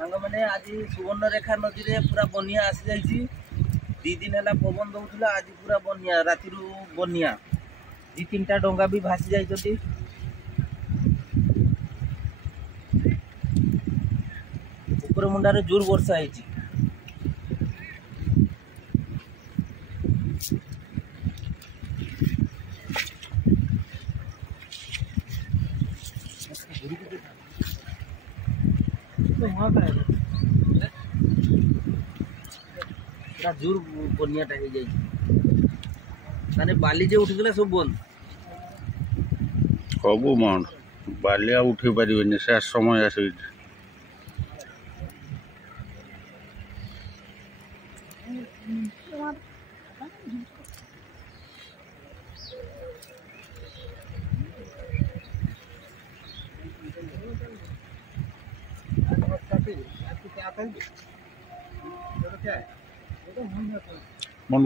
सांग मैंने आज सुवर्णरेखा नदी रे पूरा बनिया आसी जाइए 2 दिन है पवन दौला आज पूरा बनिया राति बनिया 2-3टा डंगा भी भासी जाइए ऊपर मुंडारे जोर वर्षा है पूरा जोर बनियाटा हो जाए बाली जे उठिला सब बंद सब बंद बालिया उठी पारे से समय आस मन